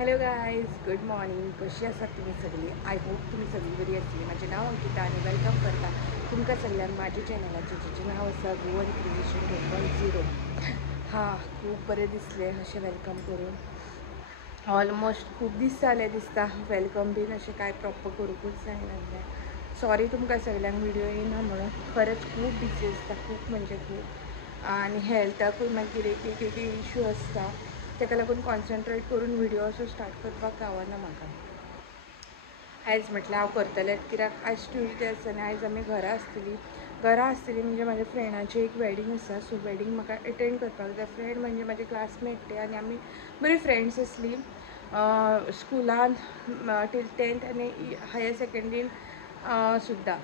Hello guys, good morning. कशी आसात तुम्ही सगळी? आय होप तुम्ही सगळी बरी असली. माझे नाव अंकिता आणि वेलकम करता तुमकां सगळ्यांक माझ्या चॅनलाचें जेचें नाव आसा गोवन क्रिएशन 2.0. हां, खूब बरें दिसलें अशें वेलकम करून. ऑलमोस्ट खूब दीस जाले दिसता वेलकम बीन अशें कांय प्रॉपर करूंकूच जायनासलें. सॉरी तुमकां सगळ्यांक व्हिडिओ येयना म्हणून. खरेंच खूब बिजी आसता, खूब म्हणजे खूब. आनी हेल्थाकूय मागीर एक इशू आसता, ताका लागून कॉन्सन्ट्रेट करून व्हिडिओ असो स्टार्ट करपाक गावना म्हाका. आयज म्हटल्यार हांव करतलें, कित्याक आयज ट्यूजडे आसा आनी आयज आमी घरा आसतलीं म्हणजे म्हाज्या फ्रेंडाचें एक वॅडींग आसा. सो वॅडींग म्हाका अटेंड करपाक जाय. फ्रेंड म्हणजे म्हाजे क्लासमेट ते, आनी आमी बरी फ्रेंड्स आसलीं स्कुलान टील 10th आनी हायर सेकंड्रीन सुद्दां.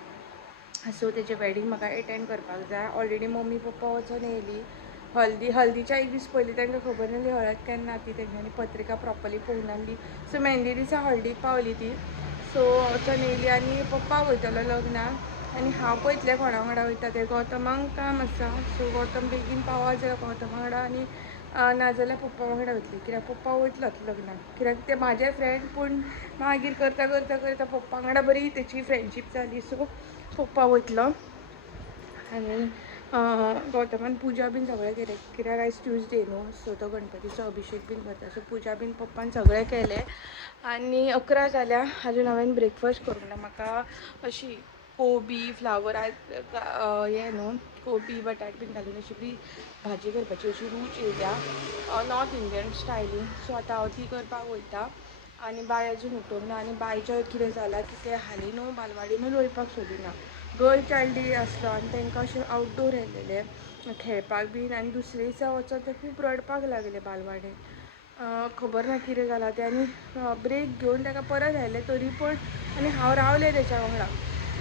सो तेजें वॅडींग म्हाका अटेंड करपाक जाय. ऑलरेडी मम्मी पप्पा वचून येयलीं. हल्दीच्या एक दीस पयलीं तांकां खबर नासली हळद केन्ना ती. तेंच्यांनी पत्रिका प्रॉपरली पळोवंक नासली. सो मेहंदी दिसा हळदीक पावली ती. सो वचून येयली आनी पप्पा वयतलो लग्नाक आनी हांव पळयतलें कोणा वांगडा वयता तें. गौतमाक काम आसा, सो गौतम बेगीन पावत जाल्यार गौतमा वांगडा आनी नाजाल्यार पप्पा वांगडा वयतलीं, कित्याक पप्पा वयतलोच लग्नाक. कित्याक ते म्हाजे फ्रेंड, पूण मागीर करता करता करता पप्पा वांगडा बरी तेची फ्रेंडशीप जाली. सो पप्पा वयतलो आनी गौतमान पुजा बीन सगळें केलें, कित्याक आयज ट्यूजडे न्हू. सो तो गणपतीचो अभिशेक बीन करता. सो पुजा बीन पप्पान सगळें केलें आनी 11 जाल्या. अजून हांवें ब्रेकफास्ट करूंक ना. म्हाका अशी कोबी फ्लावर हें न्हू, कोबी बटाट बीन घालून अशी बरी भाजी करपाची, अशी रूच येयल्या नॉर्थ इंडियन स्टायलीन. सो आतां हांव ती करपाक वयता आनी बाय अजून उठोंक ना. आनी बायचें कितें जालां की ते हालीं न्हू बालवाडीनूच वयपाक सोदिना. गर्ल चायल्ड डे आसलो आनी तांकां अशें आवटडोर व्हेल्लेलें खेळपाक बीन. आनी दुसरे दिसा वचोन ते खूब रडपाक लागले बालवाडीन. खबर ना कितें जालां तें. आनी ब्रेक घेवन ताका परत हाडलें तरी पूण आनी हांव रावलें तेच्या वांगडा.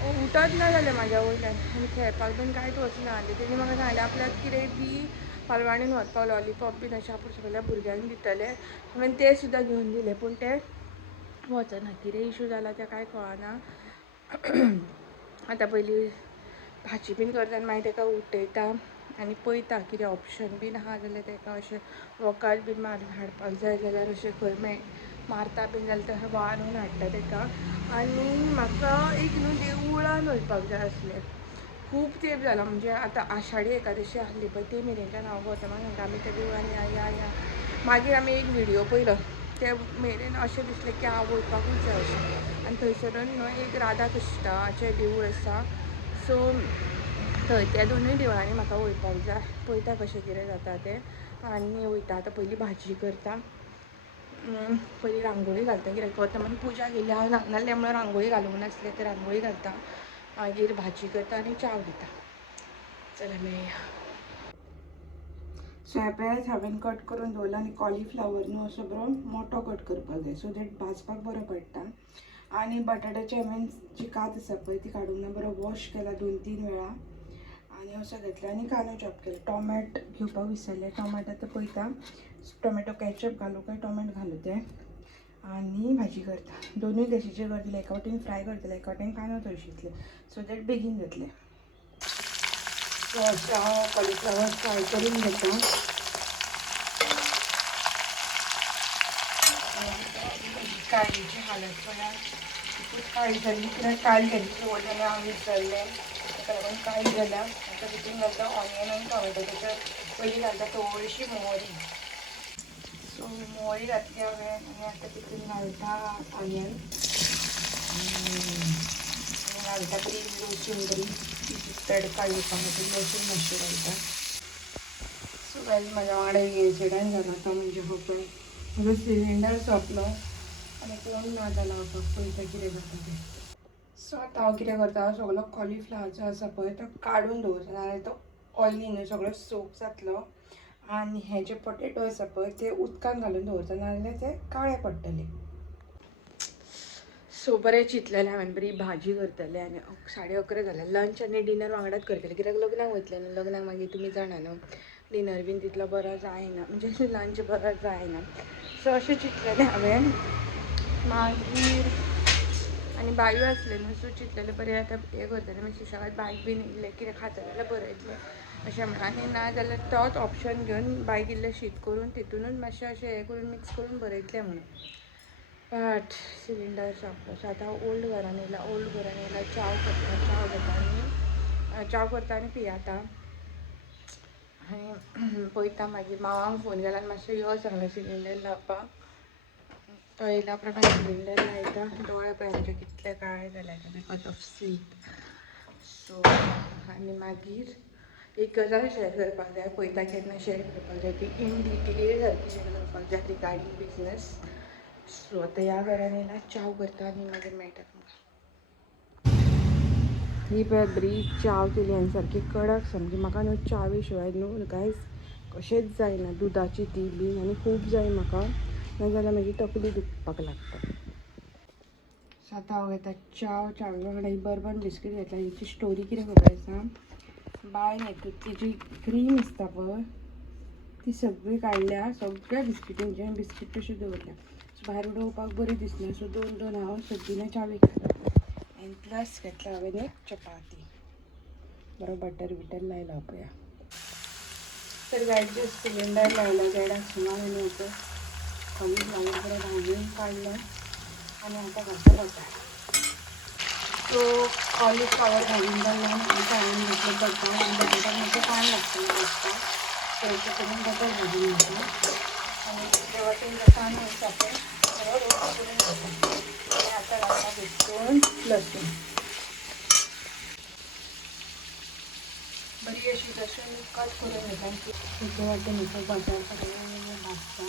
उठत ना जालें म्हाज्या वयल्यान आनी खेळपाक बीन कांयच वचना जालें. तेणी म्हाका सांगलें आपल्याक कितेंय दी बालवाडीन व्हरपाक, लॉलीपॉप बीन अशें आपूण सगळ्या भुरग्यांक दितलें. हांवें तें सुद्दां घेवन दिलें पूण तें वचना. कितें इशू जाला तें कांय कळना. आतां पयलीं भाजी बीन करता आनी मागीर ताका उठयता आनी पळयता कितें ऑप्शन बीन आहा जाल्यार ताका अशें वोकार बीन मारून हाडपाक जाय जाल्यार अशें खंय मारता बीन जाल्यार तशें वारून हाडटा ताका. आनी म्हाका एक न्हू देवळान वयपाक जाय आसलें. खूब तेंप जालां, म्हणजे आतां आषाढी एकादशी आसली पळय ते मेरेनच्यान हांव गौतमाक सांगता आमी त्या देवळान या. मागीर आमी एक व्हिडियो पळयलो, ते मेरेन अशें दिसलें की हांव वयपाकूच जाय अशें. आनी थंयसरून न्हू एक राधा कृष्णाचें देवूळ आसा. सो थंय त्या दोनूय देवळांनी म्हाका वयपाक जाय. पळयता कशें कितें जाता तें आनी वयता. आतां पयलीं भाजी करता, पयलीं रांगोळी घालता, कित्याक गौतमान पुजा केली. हांव ल्हान म्हणून रांगोळी घालूंक नासलें, तर रांगोळी घालता, मागीर भाजी करता आनी च्या दिता. चला मेळया. सो ह्या हांवें कट करून दवरला आनी कॉलीफ्लावर न्हू असो बरो मोठो कट करपाक जाय, सो दॅट भाजपाक बरो पडटा. आनी बटाट्याची हांवें जी कात आसा पळय ती काडूंक ना, बरो वॉश केला 2-3 वेळा आनी असो घेतला आनी कांदो चॉप केलो. टोमॅट घेवपाक विसरलें. टोमॅट आतां पळयता टोमॅटो कॅचअप घालूं काय टोमॅटो घालूं तें, आनी भाजी करता. दोनूय गॅशीचेर करतलें, एका वटेन फ्राय करतलें, एका वटेन कांदो तळशीतलें, सो दॅट बेगीन जातलें. सो अशें हांव कॉलीफ्लावर फ्राय करून घेता. काळजीची हालत पळयात, खूब काळी जाली, कित्याक काळी घाली दवरलेलें हांव विसरलें, ताका लागून काळी जाल्या. आतां भितून घालता ऑनियन आनी टोमॅटो. ताच्या पयलीं घालता थोडीशी मोहरी. सो मोहरी घातली हांवें आनी आतां भितून घालता ऑनियन आनी घालता बरी लसूण, बरी तडका दिवपा खातीर लसूण मातशें घालता. सो गायज म्हाज्या वांगडा एक इन्सिडंट जाला तो म्हणजे हो पळय, म्हजो सिलिंडर सोंपलो आनी कोण ना जालो हांव पळयता कितें जाता तें. सो आतां हांव कितें करता, सगळो कॉलीफ्लावर जो आसा पळय तो काडून दवरता, नाजाल्यार तो ऑयली न्हू सगळो सोक जातलो. आनी हे जे पोटेटो आसा पळय ते उदकान घालून दवरता, नाजाल्यार ते काळे पडटले. सो बरें चिंतलेलें हांवें, बरी भाजी करतलें आनी 11:30 जाल्यार लंच आनी डिनर वांगडाच करतलें, कित्याक लग्नाक वयतलें न्हू. लग्नाक मागीर तुमी जाणा न्हू डिनर बीन तितलो बरो जायना, म्हणजे लंच बरो जायना. सो अशें चिंतलेलें हांवें. मागीर आनी बायू आसलें न्हू, सो चिंतलेलें बरें आतां हें करतलें, मागीर सुशेगाद बायक बीन इल्लें कितें खाता जाल्यार बरें येतलें अशें म्हणून. आनी ना जाल्यार तोच ऑप्शन घेवन बायक इल्लें शीत करून तितूनूच मातशें अशें हें करून मिक्स करून बरयतलें म्हणून. पाठ सिलेंडर शॉपला आता ओल्ड घराणेला चाव करता आनी पियाता आनी पळयता मागीर मावांक फोन केला आनी मातशें यो सांगलें सिलेंडर लावपाक. तो येयल्या प्रमाणे सिलेंडर लायता. दोळे पळय आमचे कितले काळे जाल्यात बिकॉज ऑफ स्लीप. सो आनी मागीर एक गजाल शेअर करपाक जाय. पळयता केन्ना शेअर करपाक जाय ती इन डिटेल सारकी शेअर करपाक जाय रिगार्डींग बिजनस. सो आतां ह्या घरान येयला चाव करता आनी मागीर मेळटा तुमकां. ही पळय बरी चाव केली आनी सारकी कडक सामकी. म्हाका न्हू चावे शिवाय न्हू गायज कशेंच जायना. दुदाची ती बी आनी खूब जाय म्हाका, नाजाल्यार म्हजी तकली दुखपाक लागता. सो आतां हांव घेता चावे वांगडा ही बर्बन बिस्कीट घेतला. हिची स्टोरी कितें खबर आसा, बायन हेतून तिची क्रीम आसता पळय ती सगळी काडल्या, सगळ्या बिस्किटींचे बिस्कीट तशें दवरल्या. सो भायर उडोवपाक बरी दिसना. सो दोन हांव सद्दिना चावेक घातला. आनी प्लस घेतला हांवें एक चपाती. बरो बटर लायला पळया. तर गायचे सिलेंडर लायला गॅडाक सुमार आनी होतं कमी लावून बरें घालून काडलें आनी आतां घातलं बटर. सो कॉलीफ्लावर घालून जालें आनी घालून घेतलें बटर. आनी बटाटाक मातशें पाणी लागतलें भाजपाक. तें करून बटर घालून घेतलें आनी ते वाटेन जो कांदो आसा पळय बरो रोस्ट करून घेतलो. आनी आतां घालता भितून लसूण. बरी अशी लसूण कट करून घेता. तिचे वाटेन भितर बटर सगळें भाजता.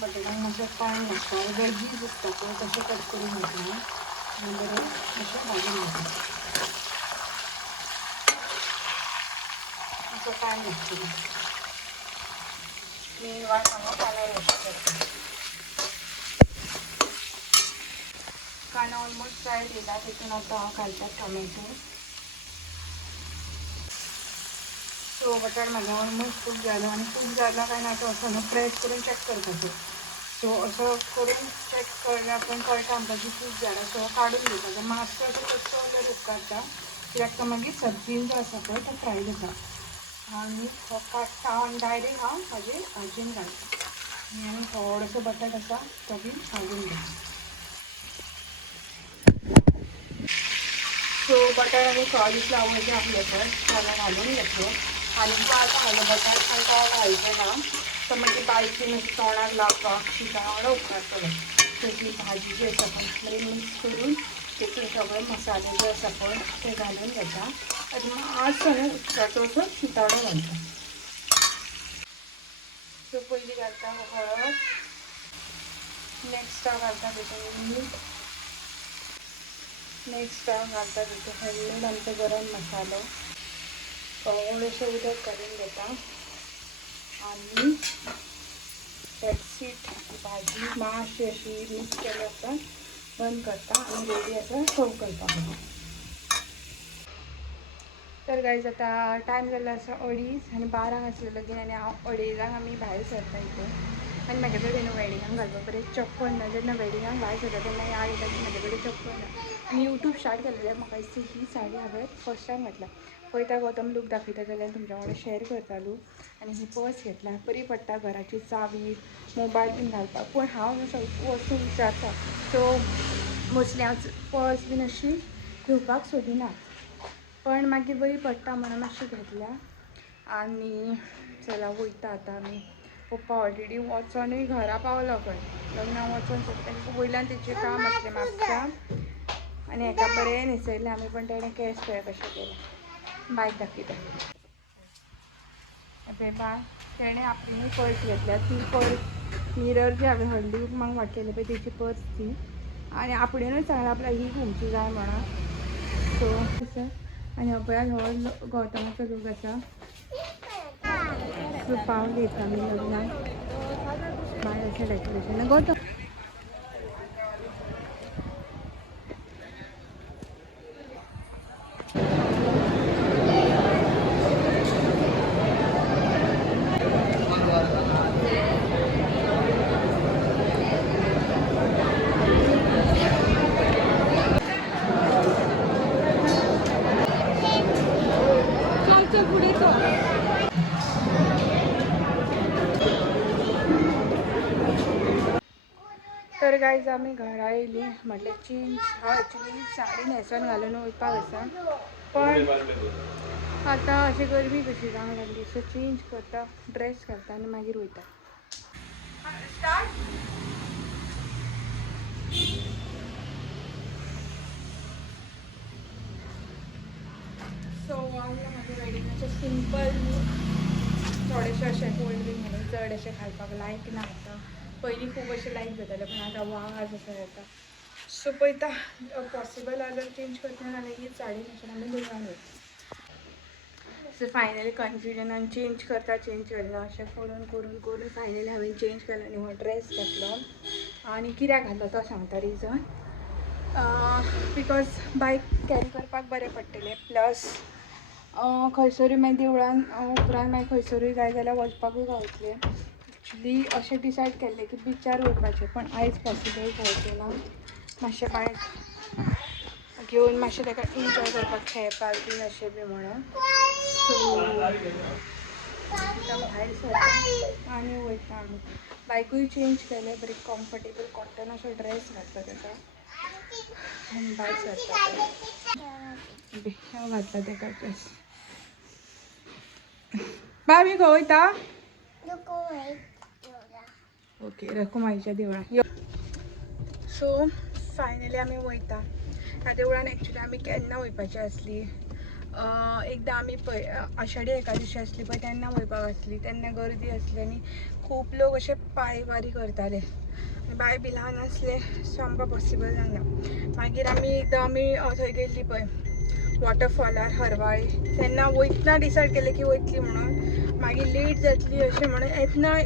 बटाटाक मातशें पाणी लागता. वेजीज आसता पळय तशें कट करून घेतलें आनी बरें अशें भाजून घेतलें. असं पाणी लागतलें. मेन वाट हांगा कांदो रोस्ट करता. कांदो ऑलमोस्ट फ्राय केला. तितून आतां हांव घालता टोमॅटो. सो बटाट म्हागे ऑलमोस्ट खूब जालो आनी खूब जाला काय ना तो असो न्हू प्रेस करून चॅक करपाचो. सो असो करून चॅक केल्यार पण कळटा आमकां की खूब जाला. सो काडून घेवपाचो. मातसो असो कच्चो उरल्यार उपकारता कित्याक तो मागीर सब्जीन जो आसा पळय तो फ्राय जाता. आनी हो काडटा आनी डायरेक्ट हांव हाजेर भाजयेन घालता. आनी थोडोसो बटाट आसा तो बी भाजून घेता. सो बटाट आनी कॉलीफ्लावर जे आहले पळय हांवें घालून घेतलो. आनी तो आतां हालो बटाट आनी तो घालचें ना. तो मागीर बायकीन अशें तोंडाक लावपाक शिता वांगडा उपकारतलो. तशी भाजी जी आसा पळय बरी मिक्स करून तितून सगळे मसाले जे आसा पळय ते घालून घेता आनी मातसो न्हू उदकाचो असो शिता वांगडा घालता. सो पयलीं घालता हळद. नेक्स्ट हांव घालता भितर मीठ. नेक्स्ट हांव घालता भितर हळद आमचो गरम मसालो. थोडेशें उदक घालून घेता आनी दॅट्स इट. भाजी मातशी अशी मिक्स केली आसा बंद करता आनी रेडी आसा सर्व करपाक. तर गायज आतां टायम जाल्लो आसा 2:30 आनी 12 आसलें लगीन आनी हांव 2:30 आमी भायर सरता हितून. आनी म्हाजे कडेन न्हू वॅडिंगाक घालपाक बरें चप्पल ना. जेन्ना वॅडिंगाक भायर सरता तेन्ना याद येता की म्हाजे कडेन चप्पल ना. आनी यूट्यूब स्टार्ट केलें जाल्यार म्हाका दिसता ही साडी हांवें फर्स्ट टायम घातला. पळयता गौतम लूक दाखयता जाल्यार तुमच्या वांगडा शेअर करता लूक. आनी ही पर्स घेतला. बरी पडटा घराची चावी मोबायल बीन घालपाक. पूण हांव न्हू सगळी वस्तू विचारता. सो मोस्टली हांव पर्स बीन अशी घेवपाक सोदिना. पण मागीर बरी पडटा म्हणून मातशी घेतल्या. आनी चला वयता आतां आमी. पप्पा ऑलरेडी वचोनूय घरा पावलो खंय. लग्नाक वचोन सुद्दां वयल्यान तेजें काम आसलें म्हापसा आनी हेका बरें न्हेसयलें आमी. पण तेणें केस पळय कशें केले. बायक दाखयता पळय बाय. तेणें आपली पर्स घेतल्या. ती पर्स मिरर जी हांवें हळदी कुंकमाक वाटलेली पळय तेची पर्स ती. आनी आपणेनूच सांगलें आपल्याक ही घुंवची जाय म्हणून. सो आनी हो पळयात हो गौतमाचो लूक आसा. सो पावली आमी लग्नाक. भायर अशें डेकोरेशन गौतम पुढे तो तर गायज आम्ही घरा येयली म्हटलं चेंज हा ॲक्च्युली साडी न्हेसून घालून वचपाक आसा पण आता अशी गरमी कशी जावंक लागली सो चेंज करता ड्रेस घालता आनी मागीर वयता स्टार्ट सो हांवें म्हाज्या वेडिंगाचे सिंपल थोडेशे अशे कोल्ड ड्रिंक म्हणून चड अशे घालपाक लायक ना आतां पयलीं खूब अशें लायक जातालें पण आतां वाज असो येता सो पळयता पॉसिबल जाल्यार चेंज करता नाल्यार ही साडी न्हेसून आमी देवळान वयता सो फायनली कन्फ्युजनान चेंज करता अशें करून करून करून फायनली हांवें चेंज केलो आनी हो ड्रेस घातलो आनी कित्याक घातलो तो सांगता रिजन बिकॉज बायक कॅरी करपाक बरें पडटलें प्लस खंयसरूय मागीर देवळान उपरांत मागीर खंयसरूय जाय जाल्यार वचपाकूय गावतलें एक्चुली अशें डिसायड केल्लें की बिचार वचपाचें पण आयज पॉसिबल जावचें ना मातशें भायर घेवन मातशें ताका एन्जॉय करपाक खेळपाक बीन अशें बी म्हणून सो भायर सरता आनी वयता आमी बायकूय चेंज केलें बरी कम्फर्टेबल कॉटन असो ड्रेस घातलो ताका आनी भायर सरता हांव घातला ताका ड्रेस बा आमी खंय वयता ओके रखुमाईच्या देवळान सो फायनली आमी वयता ह्या देवळान एक्चुली आमी केन्ना वयपाची आसली एकदां आमी पळय आषाढी एकादशी आसली पळय तेन्ना वयपाक आसली तेन्ना गर्दी आसली आनी खूब लोक अशे पांयवारी करताले बाय बी ल्हान आसले सो आमकां पॉसिबल जाना मागीर एकदां आमी थंय गेल्ली पळय वॉटरफॉलार हरवाळी तेन्ना वयतना डिसायड केलें की वयतली म्हणून मागीर लेट जातली अशें म्हणून येतना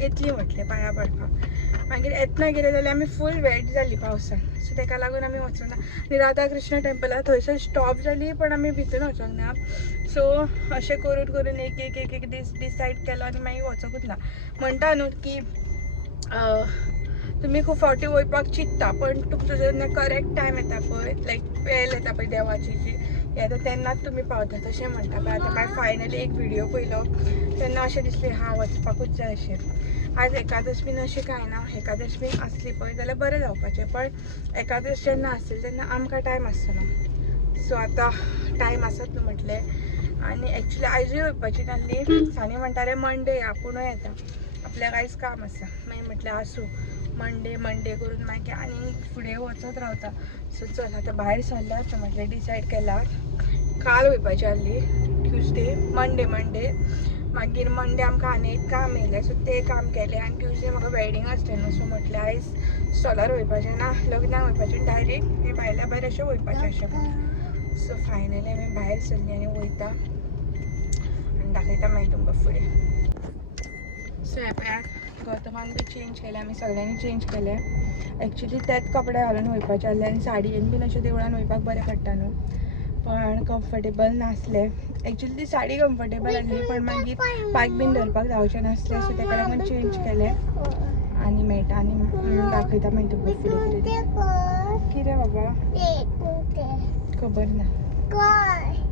येतली म्हटलें पांया पडपाक मागीर येतना गेले जाल्यार आमी फूल वेट जाली पावसान सो ताका लागून आमी वचूंक ना आनी राधाकृष्ण टेंपलार थंयसर स्टॉप जाली पण आमी भितर वचोंक ना सो अशें करून करून एक एक एक एक दीस डिसायड केलो आनी मागीर वचोंकूच ना म्हणटा न्हू की तुमी खूब फावटी वयपाक चिंतता पण तुमचो जेन्ना करेक्ट टायम येता पळय लायक वेळ येता पळय देवाची जी येता तेन्नाच तुमी पावता तशें म्हणटा पळय आतां मागीर फायनली एक व्हिडियो पळयलो तेन्ना अशें दिसलें हां वचपाकूच जाय अशें आज एकादश बीन अशें कांय ना एकादश बीन आसली पळय जाल्यार बरें जावपाचें पण एकादश जेन्ना आसतली तेन्ना आमकां टायम आसना सो आतां टायम आसत न्हू म्हटलें आनी एक्चुली आयजूय वयपाची नासली सानी म्हणटाले मंडे या पुणूय येता आपल्याक आयज काम आसा मागीर म्हटलें आसूं मंडे करून मागीर आनी फुडें वचत रावता सो चल आतां भायर सरल्यात म्हटलें डिसायड केला काल वयपाची आसली ट्यूजडे मंडे मागीर मंडे आमकां आनी एक काम येयलें सो तें काम केलें आनी ट्यूजडे म्हाका वेडिंग आसलें न्हू सो म्हटलें आयज स्टॉलार वयपाचें ना लग्नाक वयपाचें डायरेक्ट आमी भायल्या भायर अशें वयपाचें अशें सो फायनली आमी भायर सरलीं आनी वयता आनी दाखयता मागीर तुमकां फुडें सो हे पळयात गौतमान बी चेंज केलें आमी सगळ्यांनी चेंज केलें एक्चुली तेच कपडे घालून वयपाचें आसलें आनी साडयेन बीन अशें देवळान वयपाक बरें पडटा न्हू पण कम्फर्टेबल नासलें एक्चुली ती साडी कम्फर्टेबल आसली पण मागीर पांय बीन धरपाक जावचें नासलें सो ताका लागून चेंज केलें आनी मेळटा आनी दाखयता मागीर तुमकां फुडें कितें बाबा खबर ना